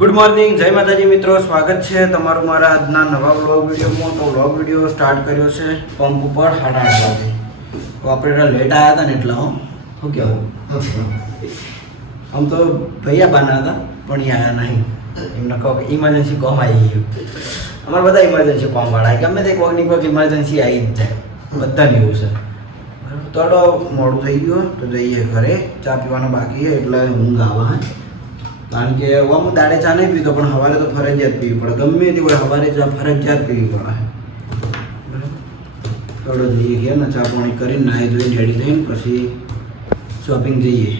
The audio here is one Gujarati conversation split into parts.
ગુડ મોર્નિંગ, જય માતાજી મિત્રો, સ્વાગત છે તમારું મારા આજના નવા વ્લોગ વિડીયોમાં. તો વ્લોગ વિડીયો સ્ટાર્ટ કર્યો છે પંપ ઉપર 8:30 વાગે. તો આપણે લેટ આવ્યા હતા ને એટલે શું કહેવું, આમ તો ભૈયા બાના હતા પણ એ આવ્યા નહીં. એમને કહો કે ઇમરજન્સી કોમ આવી ગયું. અમારે બધા ઇમરજન્સી કોમ વાળા ગમે તે કોઈની કોઈક ઇમરજન્સી આવી જ જાય, બધાને એવું છે. થોડો મોડું થઈ ગયું તો જઈએ ઘરે. ચા પીવાનો બાકી છે એટલે ઊંઘ આવે. કારણ કે હું દાડે ચા નહીં પીતો પણ સવારે તો ફરજિયાત પીવી પડે, ગમે તે હોય સવારે ચા ફરજિયાત પીવી પડે. થોડો જઈએ ગયા ને ચા પાણી કરીને નાહી ધોઈને રેડી થઈને પછી શોપિંગ જઈએ.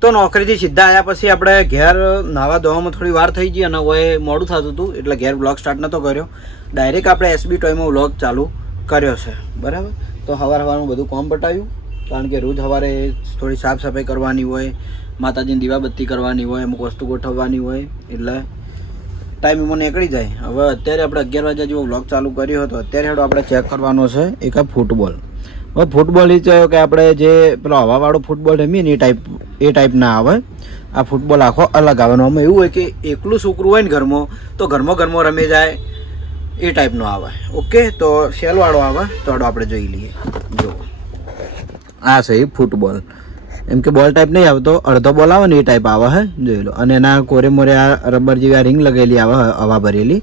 તો નોકરીથી સીધા આવ્યા પછી આપણે ઘેર નાવા ધોવામાં થોડી વાર થઈ ગઈ અને હવે મોડું થતું હતું એટલે ઘેર બ્લોગ સ્ટાર્ટ નહોતો કર્યો. ડાયરેક્ટ આપણે એસબી ટોયમાં વ્લોગ ચાલુ કર્યો છે. બરાબર, તો સવારનું બધું કામ પટાવ્યું કારણ કે રોજ સવારે થોડી સાફ સફાઈ કરવાની હોય, માતાજીની દીવાબત્તી કરવાની હોય, અમુક વસ્તુ ગોઠવવાની હોય એટલે ટાઈમ એમાં નીકળી જાય. હવે અત્યારે આપણે 11 વાગ્યા જેવો વ્લોગ ચાલુ કર્યો હતો. અત્યારે હેડો આપણે ચેક કરવાનો છે એક આ ફૂટબોલ. હવે ફૂટબોલ એ કહ્યું કે આપણે જે પેલો હવાવાળો ફૂટબોલ રમીએ ને એ ટાઈપ ના આવે. આ ફૂટબોલ આખો અલગ આવવાનો. આમાં એવું હોય કે એકલું છોકરું હોય ને ઘરમાં તો ઘરમાં રમી જાય એ ટાઈપનો આવે. ઓકે, તો સેલવાળો આવે તો આપણે જોઈ લઈએ. જો આ છે એ ફૂટબોલ. એમ કે બોલ ટાઈપ નહીં આવતો, અડધો બોલ આવે ને એ ટાઈપ આવે હે, જોઈ લો. અને એના કોરે મોરે આ રબર જેવી આ રિંગ લગેલી આવે હવા ભરેલી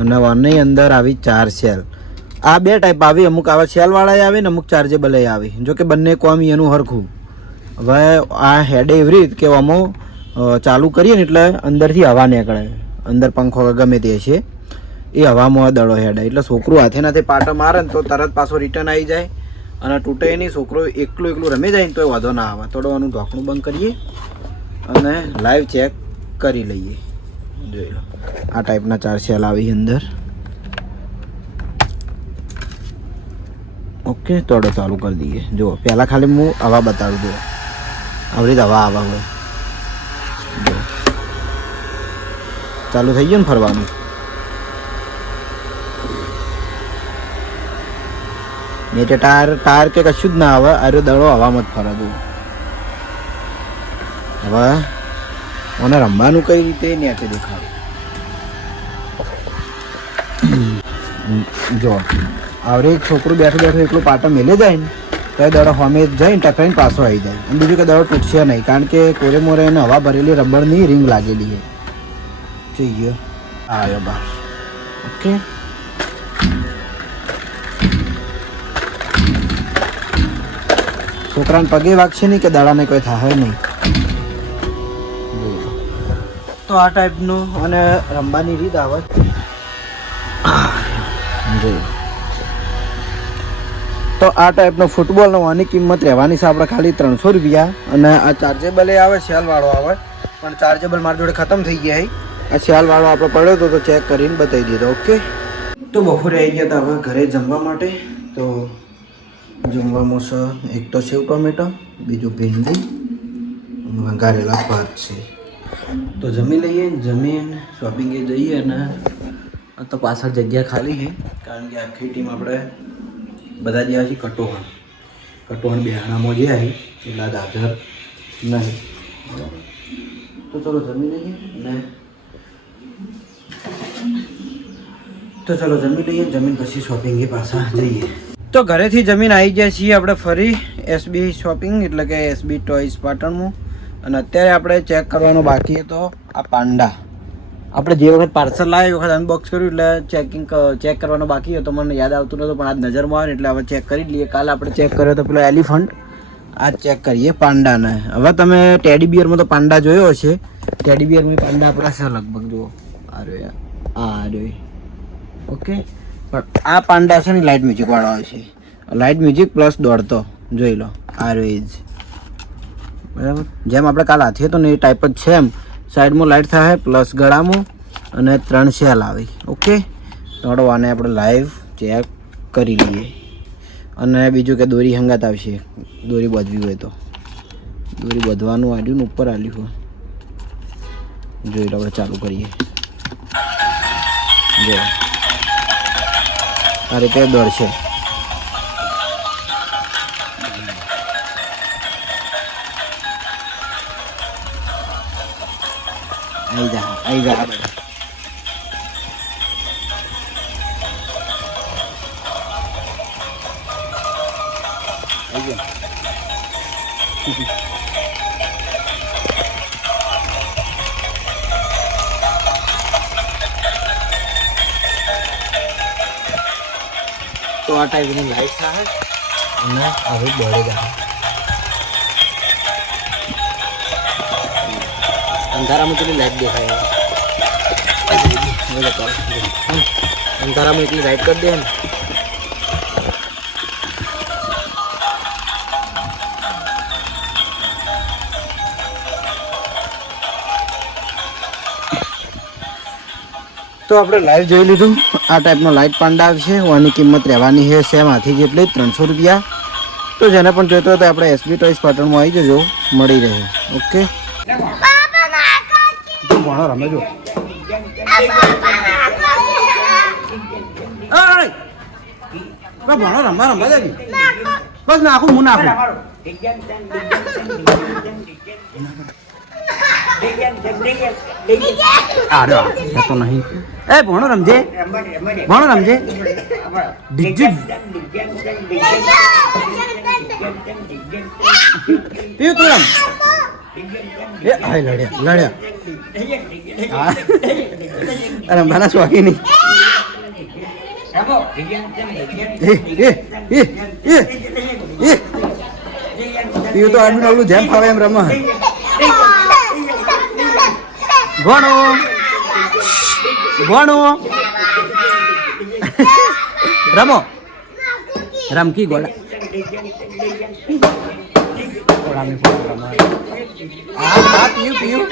અને વનની અંદર આવી 4 સેલ. આ 2 ટાઈપ આવી, અમુક આવા સેલવાળા આવે ને અમુક ચાર્જેબલ આવી. જો કે બંને કોમ એનું હરખું. હવે આ હેડ એવી રીત કે આમાં ચાલુ કરીએ ને એટલે અંદરથી હવા નીકળે, અંદર પંખો ગમે તે છે એ હવામાં દડો હેડ, એટલે છોકરું હાથે નાથે પાટો મારે ને તો તરત પાછો રિટર્ન આવી જાય અને તૂટે નહીં. છોકરો એકલું રમી જાય ને તો વાંધો ના આવે. થોડું ઢોકણું બંધ કરીએ અને લાઈવ ચેક કરી લઈએ. જોઈ લો આ ટાઈપના 4 સેલ આવી અંદર. ઓકે, થોડો ચાલુ કરી દઈએ. જુઓ પહેલાં ખાલી હું હવા બતાવું. જુઓ આવી રીતે હવા આવા હોય. જો ચાલુ થઈ ગયું ને ફરવાનું. ને તે ટાયર કે કશું જ ના આવે, આરો દડો હવામાં જ ફરે. દઉં હવે મને રમવાનું કઈ રીતે નેચે દેખાડું. જો આવરે એક છોકરું બેઠું એકલું પાટો મેલે જાય ને તો એ દડો સામે જઈને ટકરાઈને પાછો આવી જાય. અને બીજું કે દડો તૂટશે નહીં કારણ કે કોરે મોરે એને હવા ભરેલી રબરની રિંગ લાગેલી છે. જોઈ ગયો આવ્યો બહાર. ઓકે, છોકરાને પગે વાગશે નહીં કે દાડાને કોઈ થાય નહીં. તો આ ટાઈપનું અને રમવાની રીત આવે. તો આ ટાઈપનો ફૂટબોલનો આની કિંમત રહેવાની છે આપણે ખાલી 300 રૂપિયા. અને આ ચાર્જેબલ આવે, સેલવાળો આવે પણ ચાર્જેબલ મારી જોડે ખતમ થઈ ગયા. આ સેલવાળો આપણે પડ્યો હતો તો ચેક કરીને બતાવી દીધો. ઓકે, તો બપોરે આવી ગયા હતા હવે ઘરે જમવા માટે. તો જમવામાં છે એક તો સેવ ટોમેટો, બીજું ભીંડી, વઘારેલા ભાત છે. તો જમી લઈએ. જમીન શોપિંગે જઈએ અને તો પાછળ જગ્યા ખાલી છે કારણ કે આખી ટીમ આપણે બધા જે આવી કટોહણ બિહાણામાં જે આવી એટલા હાજર નહીં. તો ચલો જમી લઈએ જમીન પછી શોપિંગે પાછા જઈએ. તો ઘરેથી જમીન આવી ગયા છીએ આપણે ફરી એસબી શોપિંગ એટલે કે એસબી ટોયસ પાટણમાં. અને અત્યારે આપણે ચેક કરવાનો બાકી હતો આ પાંડા. આપણે જે વખત પાર્સલ લાવ્યા એ વખત અનબોક્સ કર્યું એટલે ચેક કરવાનો બાકી હતો. મને યાદ આવતું નહોતું પણ આજ નજરમાં આવે એટલે હવે ચેક કરી લઈએ. કાલે આપણે ચેક કર્યો તો પેલો એલિફન્ટ, આજ ચેક કરીએ પાંડાને. હવે તમે ટેડી બિયરમાં તો પાંડા જોયો હશે. ટેડી બિયરમાં પાંડા આપણા છે લગભગ. જુઓ આ રહ્યો. ઓકે, પણ આ પાંડા છે ને લાઇટ મ્યુઝિક વાળો આવે છે. લાઇટ મ્યુઝિક પ્લસ દોડતો. જોઈ લો આ રહ્યો એ જ. બરાબર, જેમ આપણે કાલ હાથી હતો ને એ ટાઈપ જ છે. એમ સાઈડમાં લાઇટ થાય પ્લસ ગળામાં અને 3 સેલ આવી. ઓકે, થોડો આને આપણે લાઈવ ચેક કરી લઈએ. અને બીજું કે દોરી હંગાત આવશે, દોરી બાંધવી હોય તો દોરી બાંધવાનું આડ્યું ને ઉપર આલ્યું હોય. જોઈ લો આપણે ચાલુ કરીએ. જો આ રીતે દોડશે. આવી જા બધા. તો આ ટાઈપની લાઈટ થાય અને હવે બળે જાય. અંધારામાં કેટલી લાઈટ દેખાય, અંધારામાં એટલી લાઈટ કરી દે ને. તો આપણે લાઈવ જોઈ લીધું. આ ટાઈપનો લાઈટ પાંડા છે. આની કિંમત રહેવાની છે સેમ હાથી જેટલી 300 રૂપિયા. તો જેને પણ જોઈતો હોય તો આપણે એસબી ટોયસ પાટણમાં આવી જજો, મળી રહે. ઓકે, ભણો રમે જો. ભણો રમવા દે બસ. નાખું હું નાખું. તો નહીં. એ ભણો રમજે, ભણો રમજે. પીવું તું રમ. એ હાય લડ્યા રમવાના શોખી નહીં. પીવું તો આડું નવલું જેમ ફાવે એમ રમવા. ભણો ભણો રમો. રમકી ગોળા પીયું પીયું.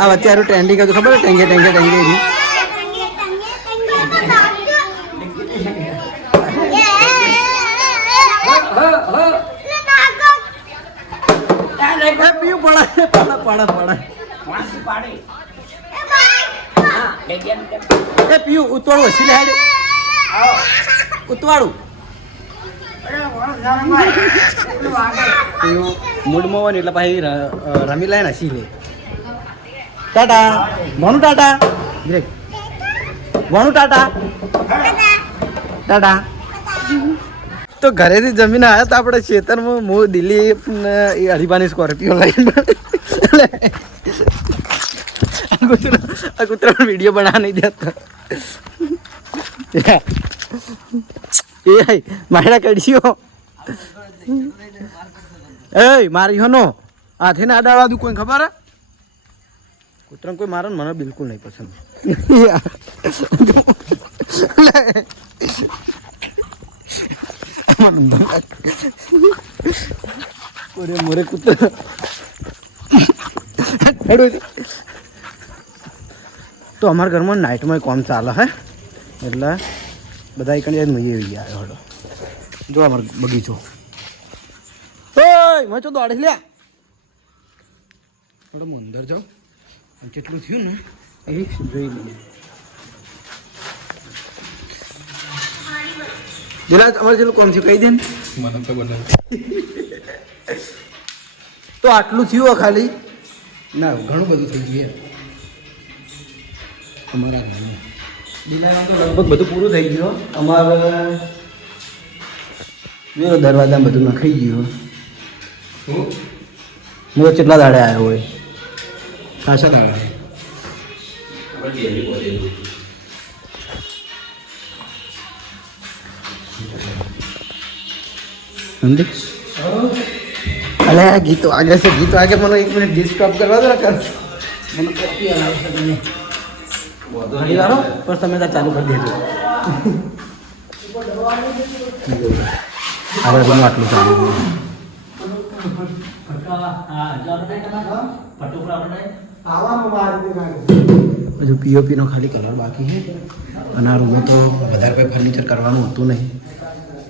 આ અત્યારે ટ્રેન્ડિંગ હતું ખબર? ટેંગે ટેંગે ટેંગે. પીવું પડે પડે પડે. એ પીયું ઉતવાળું હસી લે. ઉતવાળું પીયું મૂડમાં હોય ને એટલે પછી રમી લે ને હસી લે. ટાટા ભણું, ટાટા ભણું, ટાટા ટાટા. તો ઘરેથી જમીને આવ્યા તો આપણે ખેતરમાં હું દિલીપ ને એ હરીબાની સ્કોર્પિયો લઈને આ કૂતરા વિડીયો બનાવવા નહીં દેતા. એ મારા કડશીઓ એ મારી હોનો હાથે ને આડાવા દઉં કોઈ ખબર? કૂતરા કોઈ મારો મને બિલકુલ નહીં પસંદ. મોરે કૂતરા તો અમારા ઘરમાં નાઇટમાં કોમ ચાલે હે એટલે બધા એક મજા એવી ગયા. હડો જો અમારો બગીચો. ઓય મચો દોડે લ્યા. હડો હું અંદર જાઉં. કેટલું થયું ને એ જોઈ લઈએ. દિલાજ અમારે જેટલું કોમ છે કહી દે ને. મને તો બધા તો આટલું થયું ખાલી ના, ઘણું બધું થઈ ગયું અમારા ઘરમાં. દિલામાં તો લગભગ બધું પૂરું થઈ ગયું. અમારે જો દરવાજામાં બધું નખાઈ ગયું. હું કેટલા દાડે આવ્યો હોય? ખાસા દાડે. અલે આ ગીતો આગળ છે, ગીતો આગળ. મને 1 મિનિટ ગીત સ્ટોપ કરવા દો. કર મને કોપી આવશે તમે ઘણી વારો પણ તમે તાર ચાલુ કરી દેજો. આગળ પણ આટલું ચાલુ હજુ પીઓપીનો ખાલી કલર બાકી છે. અને આ રૂમમાં તો વધારે કંઈ ફર્નિચર કરવાનું હતું નહીં.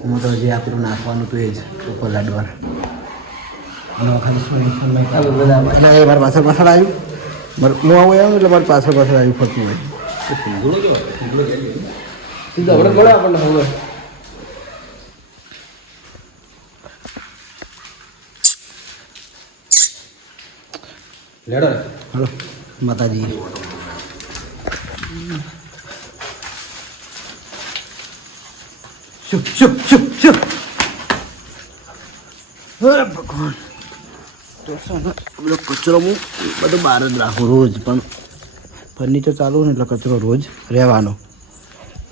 હું તો જે આપણું નાખવાનું હતું એ જ ઉપર લાડવા. અને ખાલી મારી પાછળ પાછળ આવ્યું. હું આવું આવ્યું એટલે મારી પાછળ પાછળ આવ્યું ફરતું હોય. સીધા આપણે ગળે આપણને હવે લેડો હલો માતાજી શુભ શુભ શુભ શુભ હે ભગવાન તો પેલો કચરો હું બધો બહાર જ રાખું રોજ પણ ફર્નિચર ચાલુ ને એટલે કચરો રોજ રહેવાનો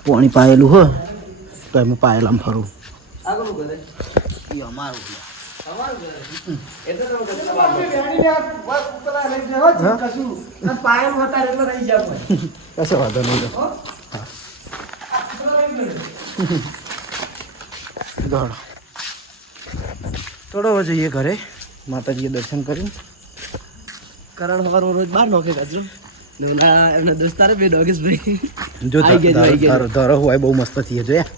પાણી પાયેલું હોય તો એમાં પાયેલામાં ફરું એ અમારું કશો વાંધો નહીં દોડો થોડો જઈએ ઘરે માતાજીએ દર્શન કરીને કરણ હવારો રોજ બહાર નોખે કચરો એમના દોસ્તારે બે ડોગેશભાઈ જો ધરો હોય બહુ મસ્ત થઈએ જોયા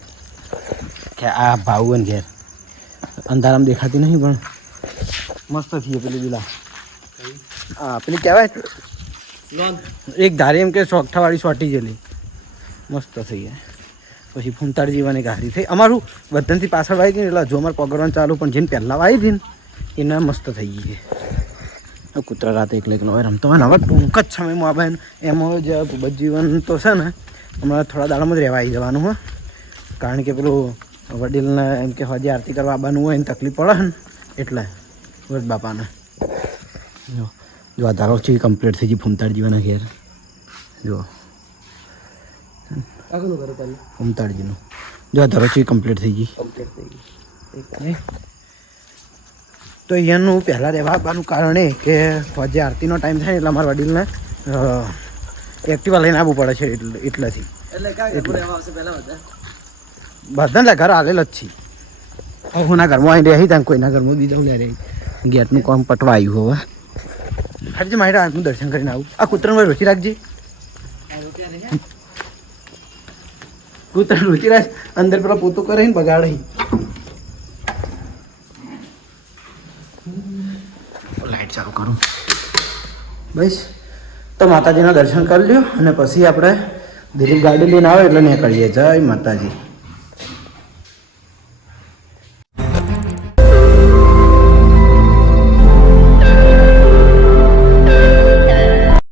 કે આ ભાવન ઘેર અંધારામાં દેખાતી નહીં પણ મસ્ત થઈએ પેલી પેલા હા પેલી કહેવાય એક ધારી એમ કે ચોકઠાવાળી સોટી ગયેલી મસ્ત થઈ જાય પછી ફૂમતાળ જીવાની ગાડી થઈ અમારું બધાથી પાછળ વાવી હતી ને એટલે હજુ અમારે પકડવાનું ચાલુ પણ જેને પહેલાં વાવી હતી ને એને મસ્ત થઈ ગઈ છે કૂતરા રાતે એકલે એકલો હોય રમતો હોય ને હવે ટૂંક જ સમયમાં આવે એમાં જ ભૂબત જીવન તો છે ને હમણાં થોડા દાડામાં જ રહેવા આવી જવાનું હોય કારણ કે પેલું વડીલને એમ કે હજી આરતી કરવા આવવાનું હોય ને તકલીફ પડે ને એટલે વડ બાપાને જો આ ધારો છે કમ્પ્લીટ થઈ ગઈ ફૂમતાળ જીવાના ઘેર જો ફૂમતાળજીનું જો આ ધારો છે કમ્પ્લીટ થઈ ગઈ તો અહીંયાનું પહેલાં રહેવા આવવાનું કારણ એ કે જે આરતીનો ટાઈમ થાય ને એટલે અમારા વડીલને એક્ટિવા લઈને આવવું પડે છે એટલેથી બધાને ઘર આવેલ જ છે હુંના ઘરમાં અહીં રહી ત્યાં કોઈના ઘરમાં બીજા લે રહી ગેટનું કામ પટવા આવ્યું હવે હાજી મારે હું દર્શન કરીને આવું આ કૂતરાને રોચી રાખજે કૂતરા રોચી રાખ અંદર પેલા પોતું કરે ને બગાડે લાઈટ ચાલુ કરું બસ તો માતાજીના દર્શન કરી લ્યો અને પછી આપણે દિલીપ ગાડી લઈને આવે એટલે નીકળીએ જય માતાજી